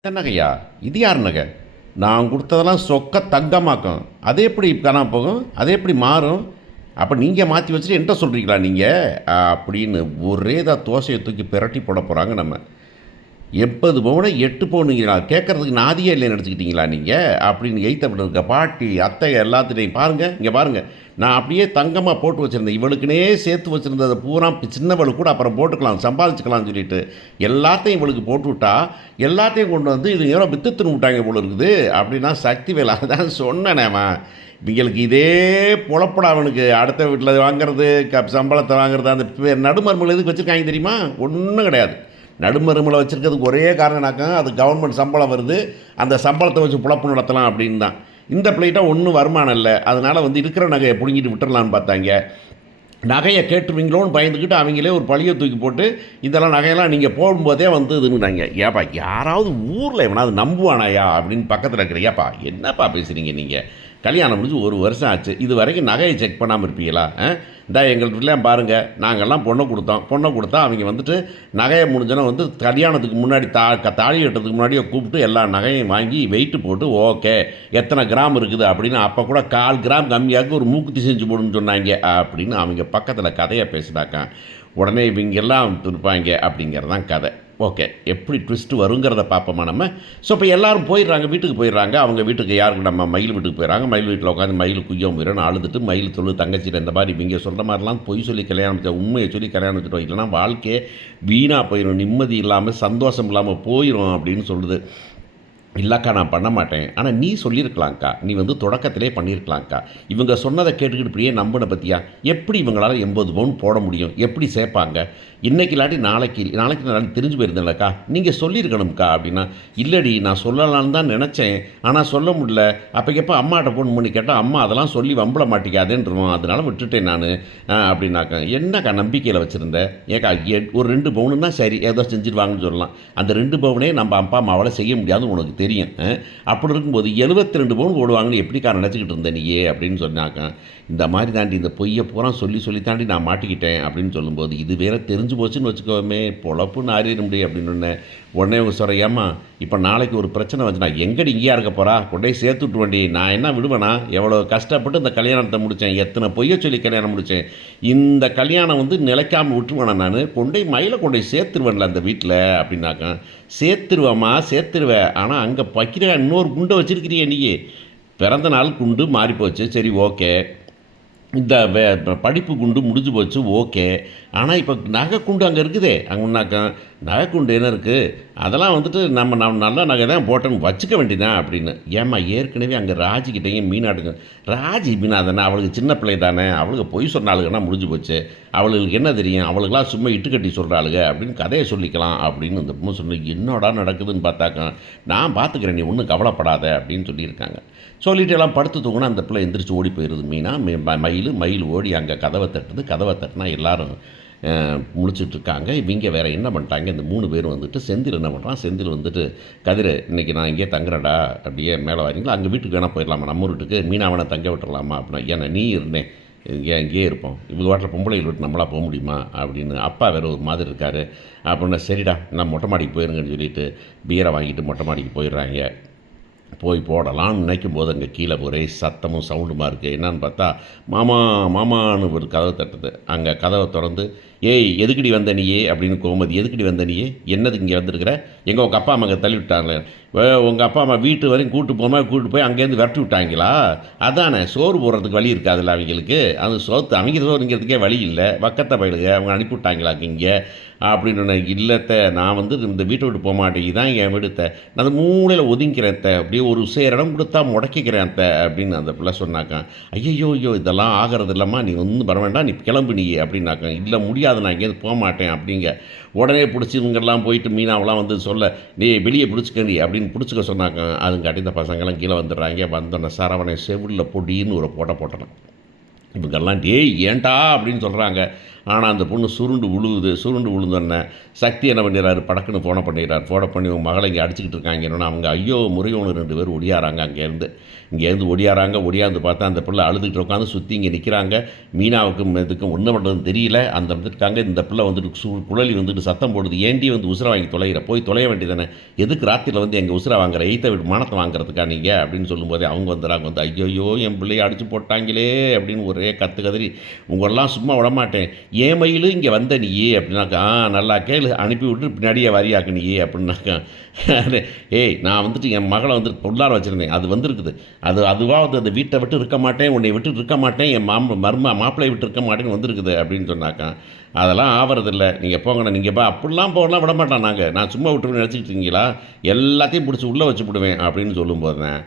இந்த நகையா? இது யார் நகை? நான் கொடுத்ததெல்லாம் சொக்க தங்கமாக்கும். அது எப்படி காணாம போகும்? அது எப்படி மாறும்? அப்போ நீங்கள் மாற்றி வச்சுட்டு என்கிட்ட சொல்கிறீங்களா நீங்கள் அப்படின்னு ஒரே தான் தோசையை தூக்கி பிரட்டி போட போகிறாங்க நம்ம. 80 பவுனை 8 பவுனுங்களா? கேட்குறதுக்கு நாதியே இல்லைன்னு நினச்சிக்கிட்டீங்களா நீங்கள் அப்படின்னு எய்த்தப்பட்டு இருக்க பாட்டி அத்தை எல்லாத்துலேயும் பாருங்கள், இங்கே பாருங்கள். நான் அப்படியே தங்கமாக போட்டு வச்சுருந்தேன், இவளுக்குனே சேர்த்து வச்சுருந்ததை பூரா சின்னவளு கூட அப்புறம் போட்டுக்கலாம் சம்பாதிச்சுக்கலாம்னு சொல்லிட்டு எல்லாத்தையும் இவளுக்கு போட்டு விட்டா எல்லாத்தையும் கொண்டு வந்து இது ஏதோ வித்து தின்னு விட்டாங்க போல இருக்குது அப்படின்னா சக்தி வேலை அதான் சொன்னேனேம்மா. இவங்களுக்கு இதே பொழப்படா அவனுக்கு அடுத்த வீட்டில் வாங்குறது சம்பளத்தை வாங்குறது அந்த நடுமருமகள் எதுக்கு வச்சுருக்காங்க தெரியுமா? ஒன்றும் கிடையாது. நடுமருமலை வச்சுருக்கிறதுக்கு ஒரே காரணம்னாக்கா அது கவர்மெண்ட் சம்பளம் வருது, அந்த சம்பளத்தை வச்சு புழப்பு நடத்தலாம் அப்படின்னு தான். இந்த பிள்ளைகிட்ட ஒன்றும் வருமானம் இல்லை, அதனால் வந்து இருக்கிற நகையை பிடுங்கிட்டு விட்டுறலான்னு பார்த்தாங்க. நகையை கேட்டுருவீங்களோன்னு பயந்துக்கிட்டு அவங்களே ஒரு பழியை தூக்கி போட்டு இதெல்லாம் நகையெல்லாம் நீங்கள் போடும்போதே வந்து இதுன்னாங்க. ஏப்பா யாராவது ஊரில் எவனாவது நம்புவானாயா அப்படின்னு பக்கத்தில் இருக்கிற, ஏப்பா என்னப்பா பேசுகிறீங்க நீங்கள்? கல்யாணம் முடிஞ்சு 1 வருஷம் ஆச்சு, இது வரைக்கும் நகையை செக் பண்ணாமல் இருப்பீங்களா? இந்த எங்கள் வீட்டில் பாருங்கள், நாங்கள்லாம் பொண்ணை கொடுத்தா அவங்க வந்துட்டு நகையை முடிஞ்சோன்னா வந்து கல்யாணத்துக்கு முன்னாடி தாலி கட்டுறதுக்கு முன்னாடியே கூப்பிட்டு எல்லா நகையும் வாங்கி வெயிட்டு போட்டு ஓகே எத்தனை கிராம் இருக்குது அப்படின்னு அப்போ கூட 1/4 கிராம் கம்மியாக ஒரு மூக்குத்தி செஞ்சு போடுன்னு சொன்னாங்க அப்படின்னு அவங்க பக்கத்தில் கதையை பேசினாக்கா உடனே இவங்கெல்லாம் இருப்பாங்க அப்படிங்கிறது தான் கதை. ஓகே, எப்படி ட்விஸ்ட்டு வருங்கிறத பார்ப்போமா நம்ம. ஸோ இப்போ எல்லோரும் போயிடுறாங்க, வீட்டுக்கு போயிடுறாங்க. அவங்க வீட்டுக்கு யாருக்கு நம்ம மயில் வீட்டுக்கு போயிடறாங்க. மயில் வீட்டில் உட்காந்து மயில் குய்யம் போயிடணும் அழுதுட்டு மயில் சொல்லு தங்கச்சியில் இந்த மாதிரி இவங்க சொல்கிற மாதிரிலாம் பொய் சொல்லி கல்யாணம் உண்மையை சொல்லி கல்யாணம் வச்சுட்டு இல்லைனா வாழ்க்கையே வீணாக போயிடும், நிம்மதி இல்லாமல் சந்தோஷம் இல்லாமல் போயிடும் அப்படின்னு சொல்லுது. இல்லைக்கா நான் பண்ண மாட்டேன், ஆனால் நீ சொல்லியிருக்கலாங்க்கா, நீ வந்து தொடக்கத்திலே பண்ணியிருக்கலாங்க்கா. இவங்க சொன்னதை கேட்டுக்கிட்டு இப்படியே நம்பின பற்றியா? எப்படி இவங்களால் 80 பவுன் போட முடியும்? எப்படி சேர்ப்பாங்க? இன்றைக்கி இல்லாட்டி நாளைக்கு நாளைக்கு தெரிஞ்சு போயிருந்தேன்லக்கா, நீங்கள் சொல்லியிருக்கணும்க்கா அப்படின்னா. இல்லடி நான் சொல்லலான்னு தான் நினச்சேன், ஆனால் சொல்ல முடியல. அப்போக்கப்போ அம்மாட்ட ஃபோன் பண்ணி கேட்டால் அம்மா அதெல்லாம் சொல்லி வம்பள மாட்டிக்காதேன்றோம், அதனால் விட்டுட்டேன் நான் அப்படின்னாக்கா. என்னக்கா நம்பிக்கையில் வச்சுருந்தேன்? ஏக்கா ஒரு 2 பவுனுன்னா சரி ஏதோ செஞ்சுருவாங்கன்னு சொல்லலாம். அந்த 2 பவுனே நம்ம அப்பா அம்மாவால் செய்ய முடியாதுன்னு உனக்கு தெரியும். அப்படி இருக்கும்போது 72 பவுன் போடுவாங்கன்னு எப்படிக்கா நினச்சிக்கிட்டு இருந்தேன் நீயே அப்படின்னு சொன்னாக்கா. இந்த மாதிரி தாண்டி இந்த பொய்யை பூரா சொல்லி தாண்டி நான் மாட்டிக்கிட்டேன் அப்படின்னு சொல்லும்போது இது வேற தெரிஞ்சு போச்சுன்னு வச்சுக்கோமே பொழப்புன்னு ஆறிட முடியும் அப்படின்னு உடனே அவங்க சொல்கிற. ஏம்மா இப்போ நாளைக்கு ஒரு பிரச்சனை வந்துச்சுனா எங்கடி இங்கேயா இருக்க போகிறா? கொண்டே சேர்த்து விட்டு வண்டி நான் என்ன விடுவேனா? எவ்வளோ கஷ்டப்பட்டு இந்த கல்யாணத்தை முடித்தேன், எத்தனை பொய்யை சொல்லி கல்யாணம் முடித்தேன். இந்த கல்யாணம் வந்து நிலைக்காமல் விட்டுருவேனா? நான் மயிலை சேர்த்துருவேன்ல அந்த வீட்டில் அப்படின்னாக்கா. சேர்த்துருவேன், ஆனால் அங்கே வைக்கிற இன்னொரு குண்டை வச்சுருக்கிறியே நீயே. பிறந்த நாள் குண்டு மாறிப்போச்சு, சரி ஓகே. இந்த படிப்பு குண்டு முடிஞ்சு போச்சு ஓகே. ஆனால் இப்போ நகைக்குண்டு அங்கே இருக்குதே, அங்கேனாக்கா நகைக்குண்டு என்ன இருக்குது? அதெல்லாம் வந்துட்டு நம்ம நல்ல நகை தான் போட்டோன்னு வச்சுக்க வேண்டியதான் அப்படின்னு. ஏம்மா ஏற்கனவே அங்கே ராஜிக்கிட்டேயும் மீனாட்டுங்க. ராஜி மீனா தானே, அவளுக்கு சின்ன பிள்ளை தானே, அவளுக்கு பொய் சொன்னாளுங்கன்னா முடிஞ்சு போச்சு. அவளுக்கு என்ன தெரியும்? அவளுக்கெல்லாம் சும்மா இட்டு கட்டி சொல்கிறாளுங்க அப்படின்னு கதையை சொல்லிக்கலாம் அப்படின்னு இந்த பொண்ணு சொன்ன. என்னோட நடக்குதுன்னு பார்த்தாக்கா நான் பார்த்துக்கிறேன், நீ ஒன்றும் கவலைப்படாத அப்படின்னு சொல்லியிருக்காங்க. சொல்லிட்டு எல்லாம் படுத்து தூங்கினா அந்த பிள்ளை எந்திரிச்சு ஓடி போயிடுது. மீனா மயில் ஓடி அங்கே கதவை தட்டுனா எல்லோரும் முழிச்சிட்ருக்காங்க. இவங்க வேறு என்ன பண்ணிட்டாங்க, இந்த 3 பேரும் வந்துட்டு செந்தில் என்ன பண்ணுறான், செந்தில் வந்துட்டு கதிர் இன்றைக்கி நான் இங்கேயே தங்குறேன்டா, அப்படியே மேலே வரீங்களா, அங்கே வீட்டுக்கு வேணால் போயிடலாமா, நம்ம வீட்டுக்கு மீனாவனை தங்க விட்டுடலாமா அப்படின்னா. ஏன்னா நீ இருந்தேன் இங்கேயே இருப்போம், இவங்க வாட்டில் பொம்பளைகள் விட்டு நம்மளால் போக முடியுமா அப்படின்னு. அப்பா வேறு ஒரு மாதிரி இருக்கார் அப்படின்னா. சரிடா நான் மொட்டை மாடிக்கு போயிருங்கன்னு சொல்லிவிட்டு பீரை வாங்கிட்டு மொட்டை மாடிக்கு போயிடுறாங்க. போய் போடலாம்னு நினைக்கும் போது அங்கே கீழே ஒரே சத்தமும் சவுண்டுமா இருக்குது. என்னான்னு பார்த்தா மாமான்னு ஒரு கதவை தட்டுது. அங்கே கதவை திறந்து ஏய் எதுக்கடி வந்த நீயே அப்படின்னு கோமதி. எதுக்கடி வந்த நீயே? என்னதுக்கு இங்கே வந்திருக்கிற? எங்கே உங்கள் அப்பா அம்மா அங்கே தள்ளி விட்டாங்களே, உங்கள் அப்பா அம்மா வீட்டு வரையும் கூப்பிட்டு போய் அங்கேருந்து விரட்டி விட்டாங்களா? அதானே சோறு போடுறதுக்கு வழி இருக்காதுல்ல அவங்களுக்கு, அது அவங்க சோறுங்கிறதுக்கே வழி இல்லை, வக்கத்தை பயிலுங்க அவங்க அனுப்பிவிட்டாங்களா இங்கே அப்படின்னு. இல்லைத்த நான் வந்து இந்த வீட்டை விட்டு போக மாட்டேங்கி தான் என் வீடுத்த, நான் அந்த மூலையில் ஒதுங்கிறேன் அப்படியே ஒரு இடம் கொடுத்தா முடக்கிக்கிறேன் அப்படின்னு அந்த பிள்ளை சொன்னாக்கா. ஐயோ இதெல்லாம் ஆகிறது இல்லைம்மா, நீ ஒன்றும் வர வேண்டாம், நீ கிளம்பு நீ அப்படின்னாக்கா. இல்லை முடியாது நான் எங்கேயும் போக மாட்டேன் அப்படிங்க. உடனே பிடிச்சி இவங்கெல்லாம் போயிட்டு மீனாவெல்லாம் வந்து சொல்ல நீ வெளியே பிடிச்சிக்கண்டி அப்படின்னு பிடிச்சிக்க சொன்னாங்க. அதுங்காட்டி இந்த பசங்கள்லாம் கீழே வந்துடுறாங்க. வந்தோடனே சரவணை செவிலில் பொடின்னு ஒரு போட்டலாம். இவங்கெல்லாம் டேய் ஏன்டா அப்படின்னு சொல்கிறாங்க. ஆனால் அந்த பொண்ணு சுருண்டு விழுகுது. சுருண்டு விழுந்தோடனே சக்தி என்ன பண்ணிடுறாரு, படக்குன்னு ஃபோனை பண்ணிடுறாரு. ஃபோனை பண்ணி உங்கள் மகளை இங்கே அடிச்சுக்கிட்டு இருக்காங்க என்னன்னா அவங்க ஐயோ முறையோன்னு 2 பேர் ஒடியாராங்க. இங்கேருந்து ஒடியாராங்க. ஒடியாந்து பார்த்தா அந்த பிள்ளை அழுதுகிட்டு உட்காந்து சுற்றி இங்கே நிற்கிறாங்க. மீனாவுக்கும் இதுக்கும் ஒன்றும் பண்ணுறதுன்னு தெரியல. அந்த வந்துருக்காங்க. இந்த பிள்ளை வந்துட்டு குழலி வந்துட்டு சத்தம் போடுது, ஏண்டி வந்து உசுரை வாங்கி தொலைகிற, போய் தொலைய வேண்டியதானே, எதுக்கு ராத்திரியில் வந்து எங்கள் உசுரை வாங்குற, எய்த்த வீட்டு மானத்தை வாங்குறதுக்கா நீங்கள் அப்படின்னு சொல்லும்போதே அவங்க வந்துடுறாங்க. வந்து ஐயோ என் பிள்ளையை அடித்து போட்டாங்களே அப்படின்னு ஒரே கதறி, உங்களெல்லாம் சும்மா விடமாட்டேன், ஏன் மயிலு இங்கே வந்த நீயே அப்படின்னாக்கா, நல்லா கேளு, அனுப்பி விட்டு பின்னாடியே வரியாக்கு நீயே அப்படின்னாக்கா, ஏய் நான் வந்துட்டு என் மகளை வந்துட்டு பொருளார வச்சுருந்தேன், அது வந்துருக்குது, அதுவாக வந்து அந்த வீட்டை விட்டு இருக்க மாட்டேன், உன்னை விட்டு இருக்க மாட்டேன், என் மாப்பிள்ளையை விட்டு இருக்க மாட்டேன்னு வந்திருக்குது அப்படின்னு சொன்னாக்கா, அதெல்லாம் ஆவறதில்லை, நீங்கள் போங்கண்ணா, நீங்கள் அப்படிலாம் போகலாம் விட மாட்டோம் நாங்கள், நான் சும்மா விட்டுருவேன் நினச்சிக்கிட்டு இருக்கீங்களா, எல்லாத்தையும் பிடிச்சி உள்ளே வச்சு விடுவேன் அப்படின்னு சொல்லும்போது தான்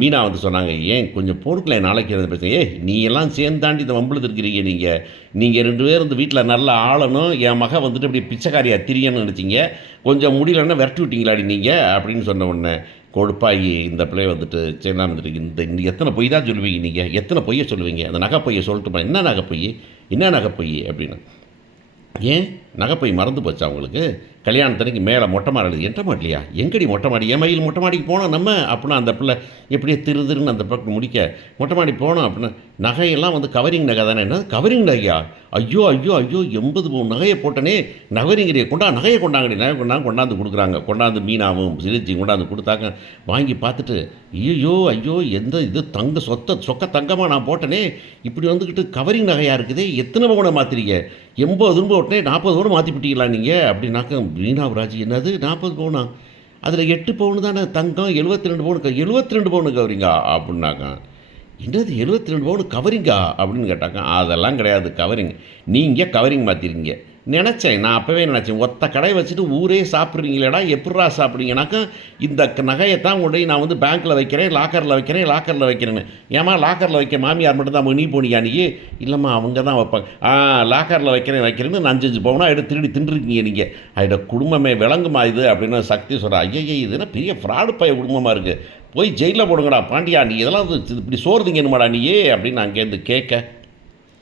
மீனா வந்து சொன்னாங்க, ஏன் கொஞ்சம் பொறுக்கல நாளைக்கு இருந்து பேசுங்க, நீ எல்லாம் சேர்ந்தாண்டி இந்த வம்புழுத்து இருக்கிறீங்க, நீங்கள் 2 பேர் இந்த வீட்டில் நல்லா ஆளணும், என் மக வந்துட்டு இப்படி பிச்சைக்காரியாக திரியன்னு நினச்சிங்க, கொஞ்சம் முடியலன்னா விரட்டி விட்டீங்களாடி நீங்கள் அப்படின்னு சொன்ன உடனே கொடுப்பாயி இந்த பிள்ளை வந்துட்டு சரி நான் வந்துட்டு இந்த எத்தனை பொய் தான் சொல்லுவீங்க, நீங்கள் எத்தனை பொய்யை சொல்லுவீங்க, அந்த நகை பொய்யை சொல்லட்டுமா, என்ன நகை பொய் அப்படின்னு, ஏன் நகைப்பை மறந்து போச்சா அவங்களுக்கு, கல்யாணத்தனைக்கு மேலே மொட்டை மாடி என்ட்ட மாட்டலையா, எங்கடி மொட்டை மாடி, என் மயில் மொட்டை மாடிக்கு போனோம் நம்ம அப்படின்னா அந்த பிள்ளை எப்படியே திருன்னு அந்த பக்கம் முடிக்க மொட்டை மாடி போனோம் அப்படின்னா, நகையெல்லாம் வந்து கவரிங் நகை தானே, என்ன கவரிங் நகையா, ஐயோ 80 பவுன் நகையை போட்டனே, நகரிங்கிறிய நகையை கொண்டாங்கடி, நகை கொண்டாந்து கொடுக்குறாங்க, கொண்டாந்து மீனாவும் சிரிச்சி கொண்டாந்து கொடுத்தாங்க, வாங்கி பார்த்துட்டு ஐயோ எந்த இது சொக்க தங்கமாக நான் போட்டனே, இப்படி வந்துக்கிட்டு கவரிங் நகையாக இருக்குதே, எத்தனை பவுனை மாற்றிருக்க, 80 போட்டனே 40 பவுன் மாற்றிப்பிட்டீங்களா நீங்கள் அப்படின்னாக்க, மீனாவராஜ் என்னது 40 பவுனா, அதில் 8 பவுன் தானே தங்கம், 72 பவுனு கவரிங்கா அப்படின்னாக்க, என்னது 72 பவுன் கவரிங்கா அப்படின்னு கேட்டாங்க, அதெல்லாம் கிடையாது கவரிங், நீங்கள் கவரிங் மாற்றிருக்கீங்க, நினச்சேன், நான் அப்போவே நினச்சேன், ஒத்த கடை வச்சுட்டு ஊரே சாப்பிட்றீங்களேடா, எப்பட்றா சாப்பிட்றீங்கனாக்கா, இந்த நகையைத்தான் கொண்டு நான் வந்து பேங்க்கில் வைக்கிறேன், லாக்கரில் வைக்கிறேன்னு, ஏமா லாக்கரில் வைக்க மாமியார் மட்டும் தான் நீ போனியா நீ, இல்லைம்மா அவங்க தான் வைப்பாங்க, லாக்கரில் வைக்கிறேன்னு 5 பவுனாக எடுத்து திருடி தின்றுருக்கீங்க நீங்கள், அதோட குடும்பமே விளங்குமா இது அப்படின்னு சக்தி சொல்கிறா, இதுனா பெரிய ஃப்ராடு பைய குடும்பமாக இருக்குது, போய் ஜெயிலில் போடுங்கடா பாண்டியா, நீ இதெல்லாம் இப்படி சோறுதிங்கணுமாடா நீயே அப்படின்னு அங்கேருந்து கேட்க,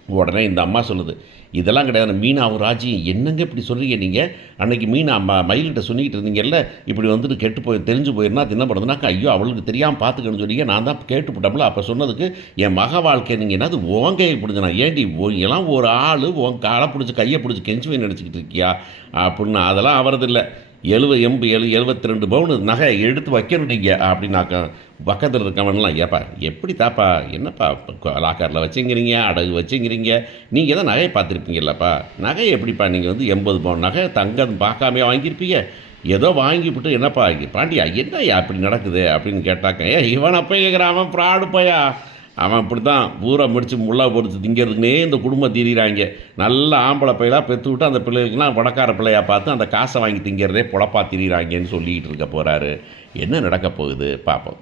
உடனே இந்த அம்மா சொல்லுது, இதெல்லாம் கிடையாது மீனாவும் ராஜியும், என்னங்க இப்படி சொல்கிறீங்க நீங்கள், அன்றைக்கி மீனா மயில்கிட்ட சொல்லிக்கிட்டு இருந்தீங்கல்ல, இப்படி வந்துட்டு தெரிஞ்சு போயிருந்தா அது என்ன பண்ணுறதுனாக்கா, ஐயோ அவளுக்கு தெரியாமல் பார்த்துக்கணும்னு சொன்னீங்க, நான் தான் கேட்டுவிட்டோம்ல, அப்போ சொன்னதுக்கு என் மக வாழ்க்கை நீங்கள் என்னது ஓங்கையை பிடிச்சனா, ஏண்டி எல்லாம் ஒரு ஆள் உன் காலை பிடிச்சி கையை பிடிச்சி கெஞ்சுவே நினச்சிக்கிட்டு இருக்கியா அப்படின்னு, அதெல்லாம் ஆவறதில்லை, 72 பவுன் நகை எடுத்து வைக்கணும் நீங்கள் அப்படின்னாக்கா, பக்கத்தில் இருக்கவன்லாம் ஏப்பா எப்படி தாப்பா என்னப்பா லாக்கரில் வச்சுங்கிறீங்க, அடகு வச்சுங்கிறீங்க, நீங்கள் தான் நகையை பார்த்துருப்பீங்கல்லப்பா, நகை எப்படிப்பா நீங்கள் வந்து 80 பவுன் நகை தங்கம் பார்க்காமே வாங்கியிருப்பீங்க, ஏதோ வாங்கிவிட்டு என்னப்பா பாண்டியா என்னையா இப்படி நடக்குது அப்படின்னு கேட்டாக்க, இவன் அப்போ கேட்குறான், அவன் ஃப்ராடு பையா, அவன் இப்படி தான் ஊரை முடித்து முள்ளா பொறிச்சு திங்கிறதுக்குனே இந்த குடும்பம் திரிகிறாங்க, நல்ல ஆம்பளை பையலாக பெற்று விட்டு அந்த பிள்ளைகளுக்கெல்லாம் வடக்கார பிள்ளையாக பார்த்து அந்த காசை வாங்கி திங்கிறதே பொழப்பா திரிகிறாங்கன்னு சொல்லிகிட்டு இருக்க போகிறாரு. என்ன நடக்க போகுது பார்ப்போம்.